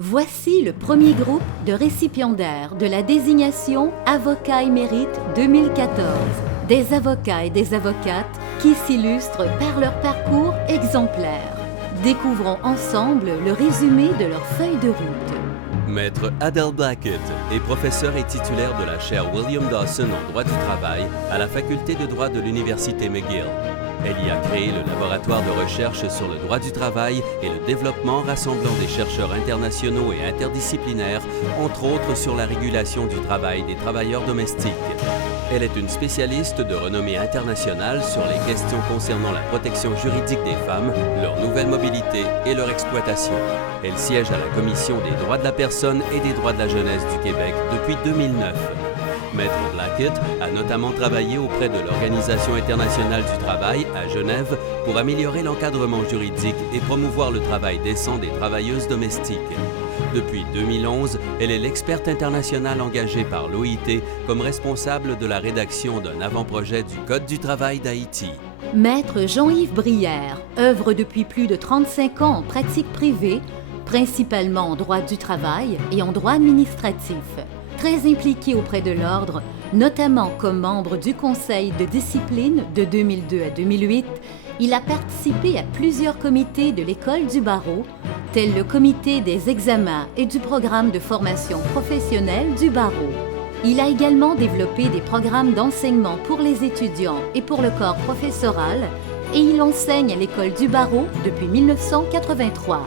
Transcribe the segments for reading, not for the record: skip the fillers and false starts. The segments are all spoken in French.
Voici le premier groupe de récipiendaires de la désignation Avocat émérite 2014. Des avocats et des avocates qui s'illustrent par leur parcours exemplaire. Découvrons ensemble le résumé de leur feuille de route. Maître Adele Blackett est professeure et titulaire de la chaire William Dawson en droit du travail à la faculté de droit de l'Université McGill. Elle y a créé le laboratoire de recherche sur le droit du travail et le développement rassemblant des chercheurs internationaux et interdisciplinaires, entre autres sur la régulation du travail des travailleurs domestiques. Elle est une spécialiste de renommée internationale sur les questions concernant la protection juridique des femmes, leur nouvelle mobilité et leur exploitation. Elle siège à la Commission des droits de la personne et des droits de la jeunesse du Québec depuis 2009. Maître Blackett a notamment travaillé auprès de l'Organisation internationale du travail à Genève pour améliorer l'encadrement juridique et promouvoir le travail décent des travailleuses domestiques. Depuis 2011, elle est l'experte internationale engagée par l'OIT comme responsable de la rédaction d'un avant-projet du Code du travail d'Haïti. Maître Jean-Yves Brière œuvre depuis plus de 35 ans en pratique privée, principalement en droit du travail et en droit administratif. Très impliqué auprès de l'Ordre, notamment comme membre du Conseil de discipline de 2002 à 2008, il a participé à plusieurs comités de l'École du barreau, tels le comité des examens et du programme de formation professionnelle du barreau. Il a également développé des programmes d'enseignement pour les étudiants et pour le corps professoral, et il enseigne à l'École du barreau depuis 1983.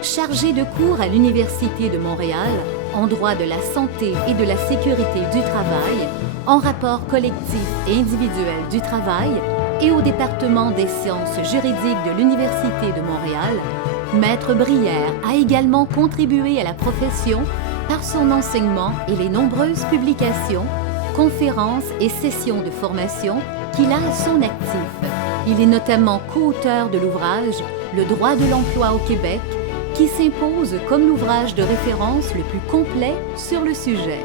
Chargé de cours à l'Université de Montréal, en droit de la santé et de la sécurité du travail, en rapport collectif et individuel du travail et au département des sciences juridiques de l'Université de Montréal, Maître Brière a également contribué à la profession par son enseignement et les nombreuses publications, conférences et sessions de formation qu'il a à son actif. Il est notamment co-auteur de l'ouvrage « Le droit de l'emploi au Québec », qui s'impose comme l'ouvrage de référence le plus complet sur le sujet.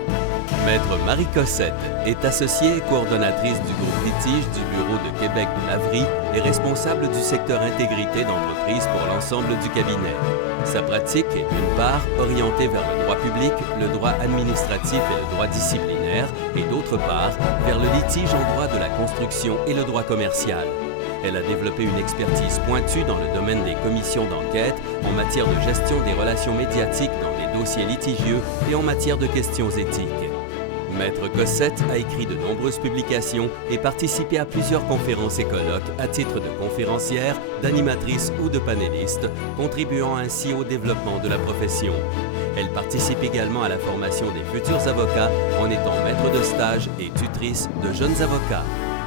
Maître Marie Cossette est associée et coordonnatrice du groupe litige du Bureau de Québec de Lavry et responsable du secteur intégrité d'entreprise pour l'ensemble du cabinet. Sa pratique est d'une part orientée vers le droit public, le droit administratif et le droit disciplinaire, et d'autre part vers le litige en droit de la construction et le droit commercial. Elle a développé une expertise pointue dans le domaine des commissions d'enquête, en matière de gestion des relations médiatiques dans des dossiers litigieux et en matière de questions éthiques. Maître Cossette a écrit de nombreuses publications et participé à plusieurs conférences et colloques à titre de conférencière, d'animatrice ou de panéliste, contribuant ainsi au développement de la profession. Elle participe également à la formation des futurs avocats en étant maître de stage et tutrice de jeunes avocats.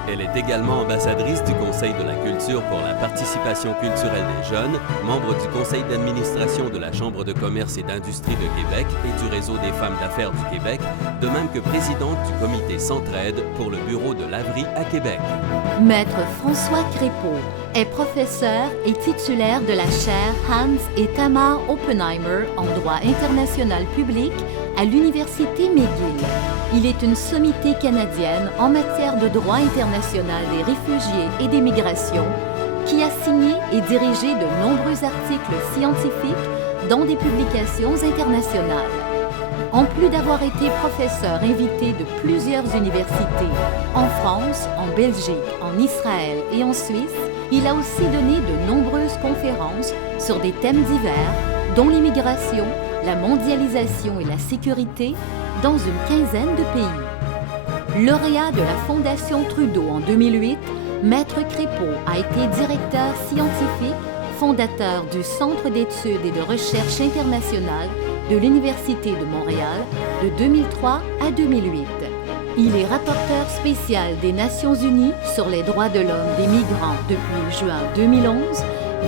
Elle est également ambassadrice du Conseil de la culture pour la participation culturelle des jeunes, membre du Conseil d'administration de la Chambre de commerce et d'industrie de Québec et du Réseau des femmes d'affaires du Québec, de même que présidente du comité Centraide pour le bureau de Lavry à Québec. Maître François Crépeau est professeur et titulaire de la chaire Hans et Tamar Oppenheimer en droit international public à l'Université McGill. Il est une sommité canadienne en matière de droit international des réfugiés et des migrations qui a signé et dirigé de nombreux articles scientifiques dans des publications internationales. En plus d'avoir été professeur invité de plusieurs universités en France, en Belgique, en Israël et en Suisse, il a aussi donné de nombreuses conférences sur des thèmes divers, dont l'immigration, la mondialisation et la sécurité, dans une quinzaine de pays. Lauréat de la Fondation Trudeau en 2008, Maître Crépeau a été directeur scientifique, fondateur du Centre d'études et de recherche internationale de l'Université de Montréal de 2003 à 2008. Il est rapporteur spécial des Nations Unies sur les droits de l'homme des migrants depuis juin 2011,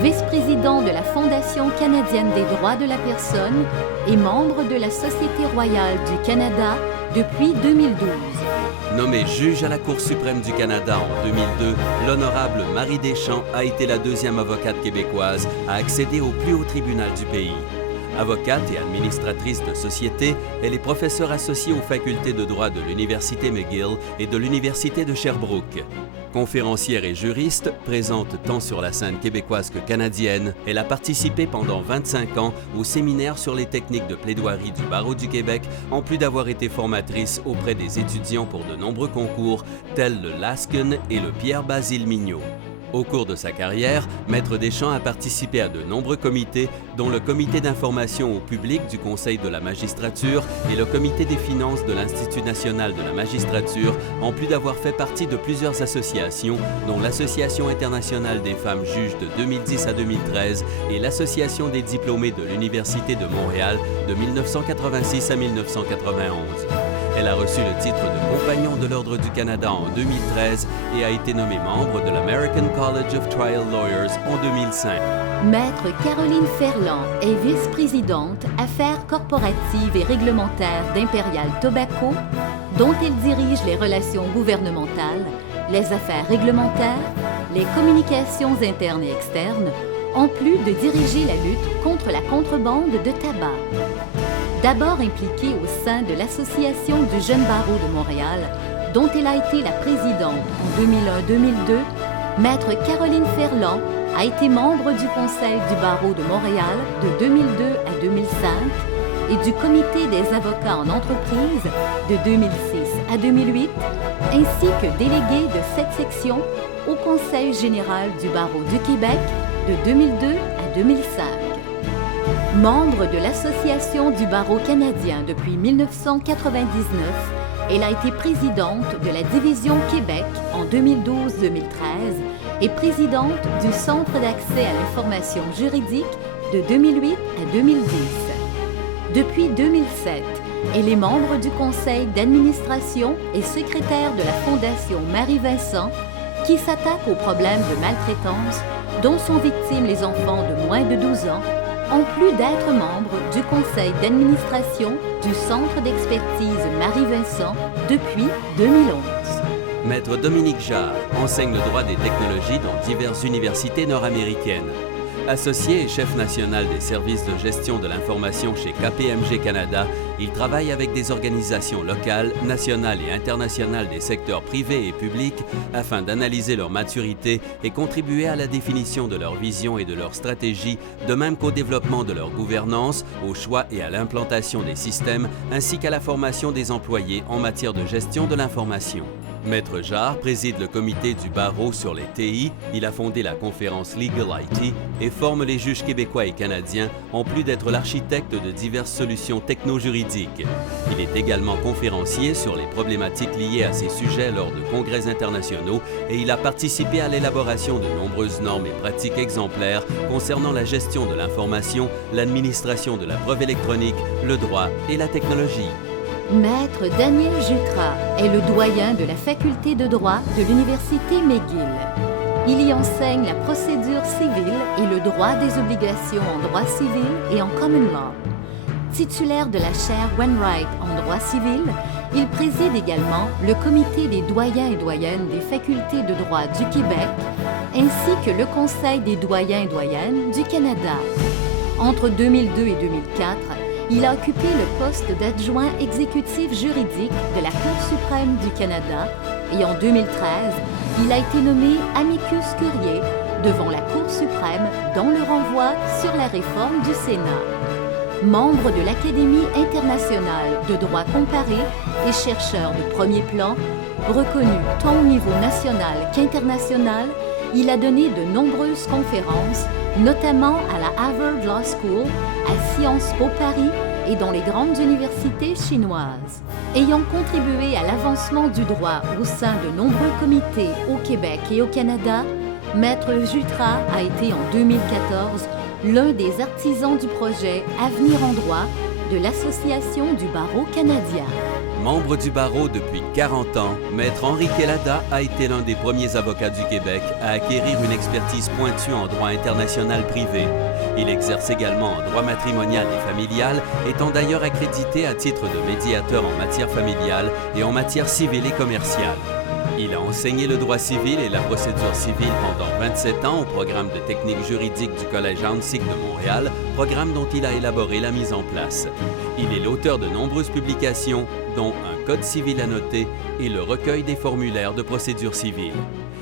vice-président de la Fondation canadienne des droits de la personne et membre de la Société royale du Canada depuis 2012. Nommée juge à la Cour suprême du Canada en 2002, l'honorable Marie Deschamps a été la deuxième avocate québécoise à accéder au plus haut tribunal du pays. Avocate et administratrice de société, elle est professeure associée aux facultés de droit de l'Université McGill et de l'Université de Sherbrooke. Conférencière et juriste, présente tant sur la scène québécoise que canadienne, elle a participé pendant 25 ans au séminaire sur les techniques de plaidoirie du Barreau du Québec, en plus d'avoir été formatrice auprès des étudiants pour de nombreux concours, tels le Laskin et le Pierre-Basile Mignot. Au cours de sa carrière, Maître Deschamps a participé à de nombreux comités, dont le Comité d'information au public du Conseil de la magistrature et le Comité des finances de l'Institut national de la magistrature, en plus d'avoir fait partie de plusieurs associations, dont l'Association internationale des femmes juges de 2010 à 2013 et l'Association des diplômés de l'Université de Montréal de 1986 à 1991. Elle a reçu le titre de Compagnon de l'Ordre du Canada en 2013 et a été nommée membre de l'American College of Trial Lawyers en 2005. Maître Caroline Ferland est vice-présidente Affaires corporatives et réglementaires d'Imperial Tobacco, dont elle dirige les relations gouvernementales, les affaires réglementaires, les communications internes et externes, en plus de diriger la lutte contre la contrebande de tabac. D'abord impliquée au sein de l'Association du Jeune Barreau de Montréal, dont elle a été la présidente en 2001-2002, Maître Caroline Ferland a été membre du Conseil du Barreau de Montréal de 2002 à 2005 et du Comité des avocats en entreprise de 2006 à 2008, ainsi que déléguée de cette section au Conseil général du Barreau du Québec de 2002 à 2005. Membre de l'Association du Barreau canadien depuis 1999, elle a été présidente de la Division Québec en 2012-2013 et présidente du Centre d'accès à l'information juridique de 2008 à 2010. Depuis 2007, elle est membre du conseil d'administration et secrétaire de la Fondation Marie-Vincent qui s'attaque aux problèmes de maltraitance dont sont victimes les enfants de moins de 12 ans, en plus d'être membre du conseil d'administration du Centre d'expertise Marie-Vincent depuis 2011. Maître Dominique Jarre enseigne le droit des technologies dans diverses universités nord-américaines. Associé et chef national des services de gestion de l'information chez KPMG Canada, il travaille avec des organisations locales, nationales et internationales des secteurs privés et publics afin d'analyser leur maturité et contribuer à la définition de leur vision et de leur stratégie, de même qu'au développement de leur gouvernance, au choix et à l'implantation des systèmes, ainsi qu'à la formation des employés en matière de gestion de l'information. Maître Jarre préside le comité du barreau sur les TI, il a fondé la conférence Legal IT et forme les juges québécois et canadiens, en plus d'être l'architecte de diverses solutions techno-juridiques. Il est également conférencier sur les problématiques liées à ces sujets lors de congrès internationaux et il a participé à l'élaboration de nombreuses normes et pratiques exemplaires concernant la gestion de l'information, l'administration de la preuve électronique, le droit et la technologie. Maître Daniel Jutras est le doyen de la faculté de droit de l'Université McGill. Il y enseigne la procédure civile et le droit des obligations en droit civil et en common law. Titulaire de la chaire Wainwright en droit civil, il préside également le comité des doyens et doyennes des facultés de droit du Québec, ainsi que le Conseil des doyens et doyennes du Canada. Entre 2002 et 2004, il a occupé le poste d'adjoint exécutif juridique de la Cour suprême du Canada et en 2013, il a été nommé amicus curiae devant la Cour suprême dans le renvoi sur la réforme du Sénat. Membre de l'Académie internationale de droit comparé et chercheur de premier plan, reconnu tant au niveau national qu'international, il a donné de nombreuses conférences, notamment à la Harvard Law School, à Sciences Po Paris et dans les grandes universités chinoises. Ayant contribué à l'avancement du droit au sein de nombreux comités au Québec et au Canada, Maître Jutras a été en 2014 l'un des artisans du projet Avenir en droit de l'Association du barreau canadien. Membre du barreau depuis 40 ans, Maître Henri Kelada a été l'un des premiers avocats du Québec à acquérir une expertise pointue en droit international privé. Il exerce également en droit matrimonial et familial, étant d'ailleurs accrédité à titre de médiateur en matière familiale et en matière civile et commerciale. Il a enseigné le droit civil et la procédure civile pendant 27 ans au programme de technique juridique du Collège Hansick de Montréal, programme dont il a élaboré la mise en place. Il est l'auteur de nombreuses publications, dont un code civil annoté et le recueil des formulaires de procédure civile.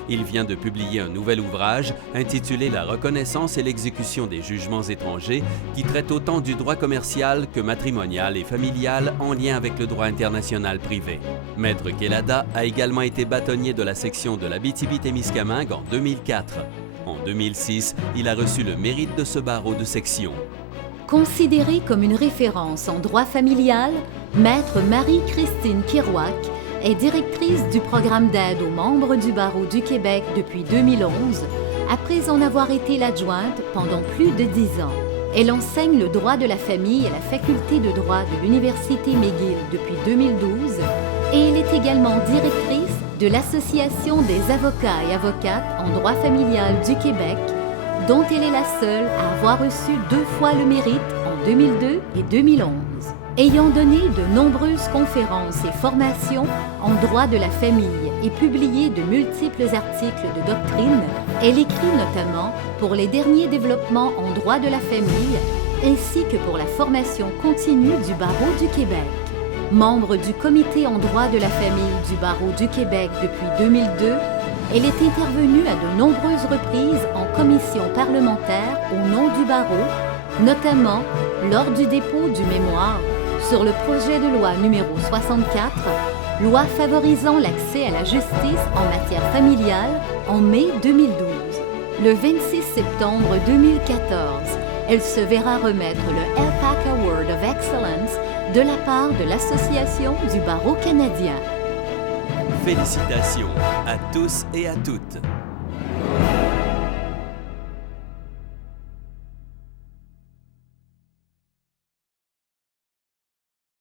Il vient de publier un nouvel ouvrage intitulé « La reconnaissance et l'exécution des jugements étrangers » qui traite autant du droit commercial que matrimonial et familial en lien avec le droit international privé. Maître Kelada a également été bâtonnier de la section de l'Abitibi-Témiscamingue en 2004. En 2006, il a reçu le mérite de ce barreau de section. Considérée comme une référence en droit familial, Maître Marie-Christine Kerouac est directrice du programme d'aide aux membres du barreau du Québec depuis 2011, après en avoir été l'adjointe pendant plus de 10 ans. Elle enseigne le droit de la famille à la faculté de droit de l'Université McGill depuis 2012 et elle est également directrice de l'Association des avocats et avocates en droit familial du Québec, dont elle est la seule à avoir reçu 2 fois le mérite en 2002 et 2011. Ayant donné de nombreuses conférences et formations en droit de la famille et publié de multiples articles de doctrine, elle écrit notamment pour les derniers développements en droit de la famille ainsi que pour la formation continue du barreau du Québec. Membre du comité en droit de la famille du barreau du Québec depuis 2002, elle est intervenue à de nombreuses reprises en commission parlementaire au nom du barreau, notamment lors du dépôt du mémoire sur le projet de loi numéro 64, loi favorisant l'accès à la justice en matière familiale en mai 2012. Le 26 septembre 2014, elle se verra remettre le LPAC Award of Excellence de la part de l'Association du barreau canadien. Félicitations à tous et à toutes.